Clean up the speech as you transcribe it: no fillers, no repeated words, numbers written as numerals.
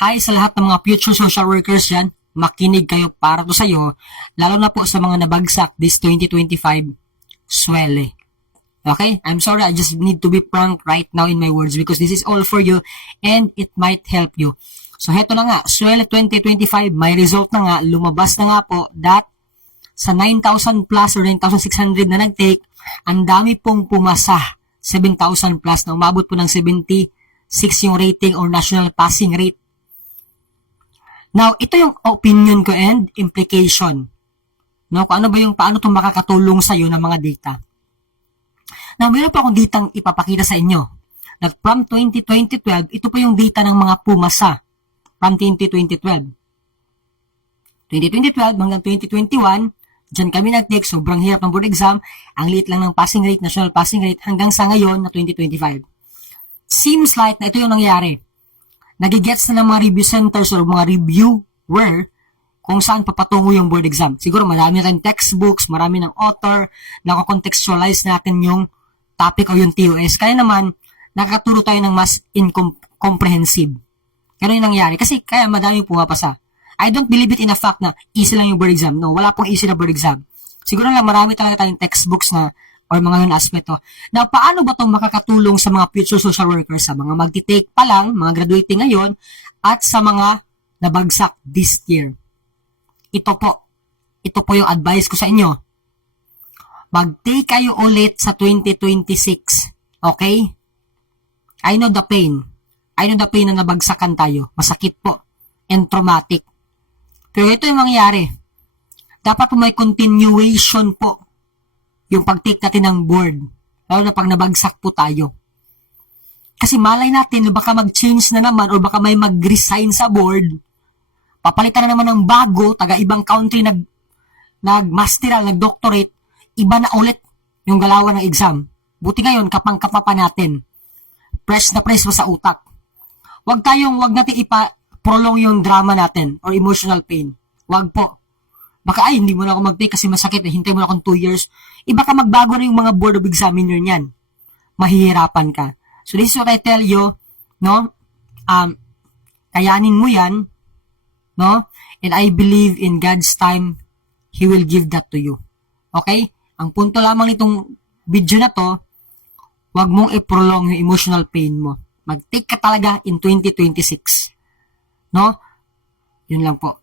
Hi sa lahat ng mga future social workers dyan. Makinig kayo para to sa'yo, lalo na po sa mga nabagsak this 2025 swele. Okay? I'm sorry, I just need to be frank right now in my words because this is all for you and it might help you. So, heto na nga, swele 2025, may result na nga, lumabas na nga po that sa 9,000 plus or 9,600 na nag-take, ang dami pong pumasa, 7,000 plus na umabot po ng 76 yung rating or national passing rate. Now, ito yung opinion ko and implication. No, kung ano ba yung paano itong makakatulong sa iyo ng mga data. Now, mayroon pa akong datang ipapakita sa inyo. That from 2012, ito po yung data ng mga pumasa from 2012. 2012 hanggang 2021, dyan kami nag-take, sobrang hirap ng board exam, ang liit lang ng passing rate, national passing rate, hanggang sa ngayon na 2025. Seems like na ito yung nangyari. Nagigets na ng mga review centers or mga reviewer kung saan papatungo yung board exam. Siguro marami na tayong textbooks, marami ng author, nakakontextualize natin yung topic o yung TOS. Kaya naman, nakakaturo tayo ng mas comprehensive. Pero yung nangyari, kasi kaya madaming pumapasa. I don't believe it in a fact na easy lang yung board exam. No, wala pong easy na board exam. Siguro lang marami talaga tayong textbooks na or mga yun aspeto. Now, paano ba itong makakatulong sa mga future social workers, sa mga magti-take pa lang, mga graduating ngayon, at sa mga nabagsak this year? Ito po yung advice ko sa inyo. Mag-take kayo ulit sa 2026. Okay? I know the pain. I know the pain na nabagsakan tayo. Masakit po. And traumatic. Pero ito yung mangyayari. Dapat po may continuation po yung pag-take natin ng board. Lalo na pag nabagsak po tayo. Kasi malay natin, baka mag-change na naman or baka may mag-resign sa board. Papalitan na naman ng bago, taga-ibang country nag-masteral, nag-doctorate, iba na ulit yung galawan ng exam. Buti ngayon, kapang-kapa pa natin. Press na press pa sa utak. Wag natin ipa-prolong yung drama natin or emotional pain. Wag po. Baka hindi mo na ako mag-take kasi masakit, hintay mo na akong 2 years. Baka magbago na yung mga board of examiner niyan. Mahihirapan ka. So this is what I tell you, no? Kayanin mo yan, no? And I believe in God's time, He will give that to you. Okay? Ang punto lamang nitong video na to, wag mong i-prolong yung emotional pain mo. Mag-take ka talaga in 2026. No? Yun lang po.